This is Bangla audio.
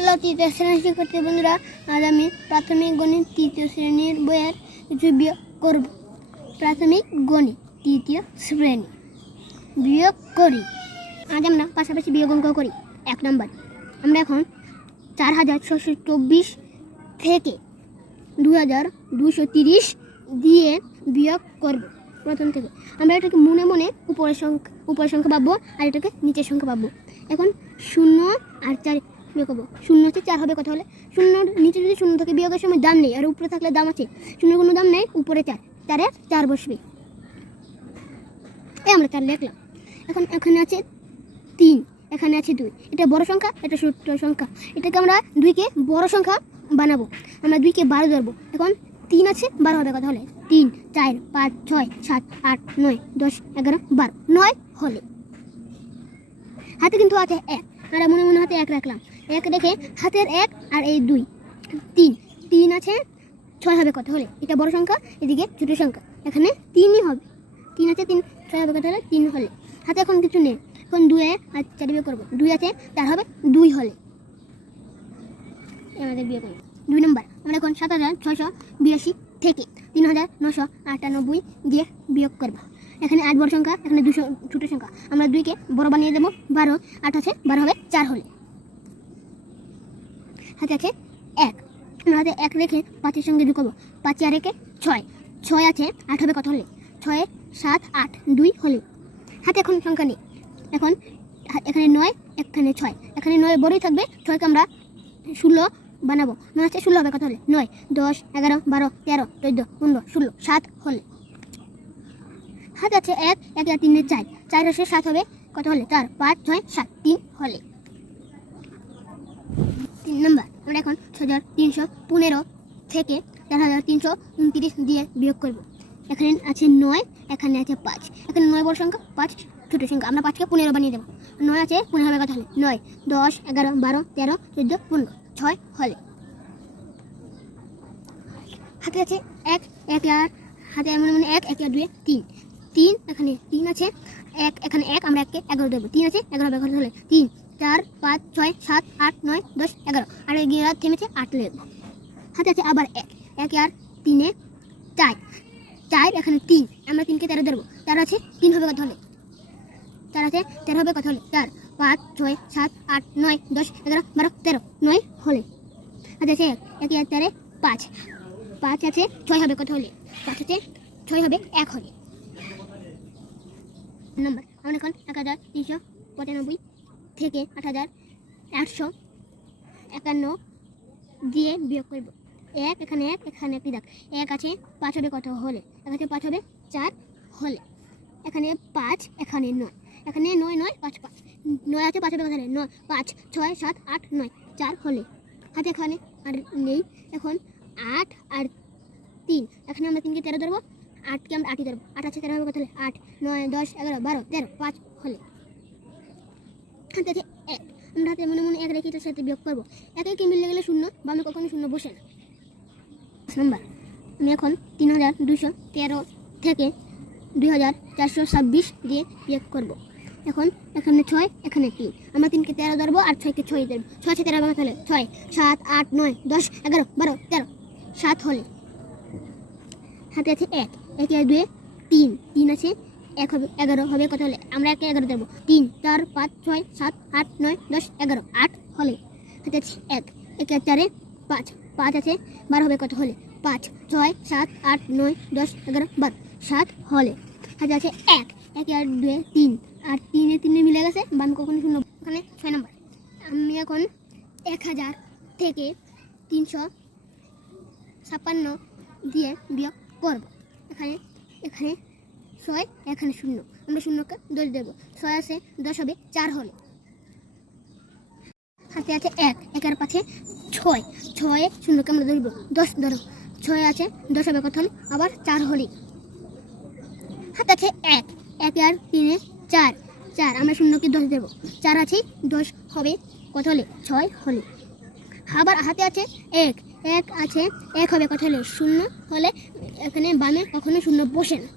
হ্যালো, তৃতীয় শ্রেণির শিক্ষার্থী বন্ধুরা, আজ আমি প্রাথমিক গণিত তৃতীয় শ্রেণির বইয়ের কিছু বিয়োগ করব। প্রাথমিক গণিত তৃতীয় শ্রেণি বিয়োগ করি। আজ আমরা পাশাপাশি বিয়োগ অঙ্ক করি। এক নম্বর, আমরা এখন চার হাজার ছশো চব্বিশ থেকে দু হাজার দুশো তিরিশ দিয়ে বিয়োগ করব। প্রথম থেকে, আমরা এটাকে মনে মনে উপরের সংখ্যা উপরের সংখ্যা পাবো আর এটাকে নিচের সংখ্যা পাবো এখন শূন্য আর চার করব। শূন্য হচ্ছে চার হবে কথা হলে? শূন্য নিচে যদি শূন্য থাকে বিয়োগের সময় দাম নেই, আর উপরে থাকলে দাম আছে। শূন্য কোনো দাম নেই, উপরে চার। চারে চার বসবে। এই আমরা চার লিখলাম। এখন এখানে আছে তিন, এখানে আছে দুই। এটা বড় সংখ্যা, এটা ছোট সংখ্যা। এটাকে আমরা দুইকে বড় সংখ্যা বানাবো। আমরা দুইকে বারো ধরবো। এখন তিন আছে, বারো হবে কথা হলে? তিন, চার, পাঁচ, ছয়, সাত, আট, নয়, দশ, এগারো, বারো। নয় হলে। হাতে কিন্তু আছে এক। আমরা মনে মনে হাতে এক রাখলাম। এক রেখে হাতের এক আর এই দুই। তিন। তিন আছে, ছয় হবে কত? হলে এটা বড় সংখ্যা, এদিকে ছোটো সংখ্যা। এখানে তিনই হবে। তিন আছে, তিন, ছয় হবে কত? হলে তিন হলে। হাতে এখন কিছু নেই। এখন দুয়ে আর চার বিয়ে করব। দুই আছে, চার হবে, দুই হলে। আমাদের বিয়ে করব দুই নম্বর। আমরা এখন সাত হাজার ছশো বিরাশি থেকে তিন হাজার নশো আটানব্বই দিয়ে বিয়োগ করব। এখানে আট বড় সংখ্যা, এখানে দুশো ছোটো সংখ্যা। আমরা দুইকে বড় বানিয়ে দেবো। বারো, আট আছে, বারো হবে, চার হলে। হাতে আছে এক। আমরা হাতে এক রেখে পাঁচের সঙ্গে ঢুকাবো। পাঁচে আর রেখে ছয়। ছয় আছে, আট হবে, কত হলে? ছয়ে সাত, আট, দুই হলে। হাতে এখন সংখ্যা নেই। এখন এখানে নয়, এখানে ছয়। এখানে নয় বড়ই থাকবে, ছয়কে আমরা ষোলো বানাবো। নয় আছে ষোলো হবে, কত হলে? নয়, দশ, এগারো, বারো, তেরো, চোদ্দ, পনেরো, ষোলো, সাত হলে। হাতে আছে এক এক তিনের চার। চার আসে সাত হবে, কত হলে? চার, পাঁচ, ছয়, সাত, তিন হলে তিন নম্বর আমরা এখন ছ হাজার তিনশো পনেরো থেকে চার হাজার তিনশো উনত্রিশ দিয়ে বিয়োগ করব। এখানে আছে নয়, এখানে আছে পাঁচ। এখানে নয় বড় সংখ্যা, পাঁচ ছোটো সংখ্যা। আমরা পাঁচকে পনেরো বানিয়ে দেবো। নয় আছে, পনেরো হবে কথা হলে? নয়। দশ, এগারো, বারো, তেরো, চোদ্দ, পনেরো। ছয় হলে। হাতে আছে এক এক আর, হাতে মনে মনে এক এক আর দুয়ে তিন। তিন, এখানে তিন আছে, এক, এখানে এক, আমরা এককে এগারো দেবো তিন আছে, এগারো কথা হলে? তিন। চার, পাঁচ, ছয়, সাত, আট, নয়, দশ, এগারো। আর এগিয়ে থেমেছে আট লিখব হাতে আছে আবার এক। এক আর তিনে চার। চার, এখানে তিন। আমরা তিনকে তেরো ধরবো। চার আছে, তিন হবে কথা হলে। চার আছে, তেরো হবে কথা হলে। চার, পাঁচ, ছয়, সাত, আট, নয়, দশ, এগারো, বারো, তেরো, নয় হলে। হাতে আছে এক। এক আর তেরে পাঁচ। পাঁচ আছে, ছয় হবে কথা হলে। পাঁচ আছে, ছয় হবে এক হলে। নম্বর আমরা এখন এক হাজার তিনশো পঁচানব্বই। থেকে আট হাজার আটশো একান্ন দিয়ে বিয়োগ করব। এক, এখানে এক, এখানে একটি দাগ এক আছে, পাঁচ হবে কত হলে? এক আছে, পাঁচ হবে চার হলে। এখানে পাঁচ, এখানে নয়। এখানে নয় নয়, পাঁচ পাঁচ। নয় আছে, পাঁচ হবে হলে নয়, পাঁচ, ছয়, সাত, আট, নয়, চার হলে। হাতে এখানে, আর নেই। এখন আট আর তিন। এখানে আমরা তিনকে তেরো ধরবো। আটকে আমরা আটই ধরবো। আট আছে, তেরো হবে কত হলে? আট, নয়, দশ, এগারো, বারো, তেরো, পাঁচ হলে। হাতে আছে এক। আমরা হাতে মনে মনে এক রেখে এটার সাথে বিয়োগ করব। একে কি মিলে গেলে শূন্য, বামে কখনো শূন্য বসে না। নম্বর, আমি এখন তিন হাজার দুশো তেরো থেকে দুই হাজার চারশো ছাব্বিশ দিয়ে বিয়োগ করব। এখন এখানে ছয়, এখানে তিন। আমরা তিনকে তেরো ধরবো আর ছয়কে ছয় ধরবো। ছয় আছে তেরো তাহলে ছয়, সাত, আট, নয়, দশ, এগারো, বারো, তেরো। সাত হলে। হাতে আছে এক। একে দুয়ে তিন। তিন আছে এক হবে, এগারো হবে, কত হলে? আমরা একে এগারো দেবো। তিন, চার, পাঁচ, ছয়, সাত, আট, নয়, দশ, এগারো। আট হলে হাতে আছে এক। একে চারে পাঁচ। পাঁচ আছে, বারো হবে, কত হলে? পাঁচ, ছয়, সাত, আট, নয়, দশ, এগারো, বারো। সাত হলে হাতে আছে এক। একে আর দুয়ে তিন। আর তিনে তিনে মিলে গেছে, বাম কখনো শূন্য। ওখানে ছয় নম্বর। আমি এখন এক হাজার থেকে তিনশো ছাপ্পান্ন দিয়ে বিয়োগ করব। এখানে এখানে ছয়, এখানে শূন্য। আমরা শূন্যকে দশ দেবো। ছয় আছে, দশ হবে, চার হলে। হাতে আছে এক, একের পাশে ছয়। ছয়ে শূন্যকে আমরা ধরব, দশ ধরো। ছয় আছে, দশ হবে, কত আবার চার হলে। হাতে আছে এক এক আর তিনে চার। চার, আমরা শূন্যকে দশ দেবো। চার আছে, দশ হবে, কত হলে? ছয় হলে। আবার হাতে আছে এক এক আছে, এক হবে, কত হলে? শূন্য হলে, এখানে বামে কখনো শূন্য বসে না।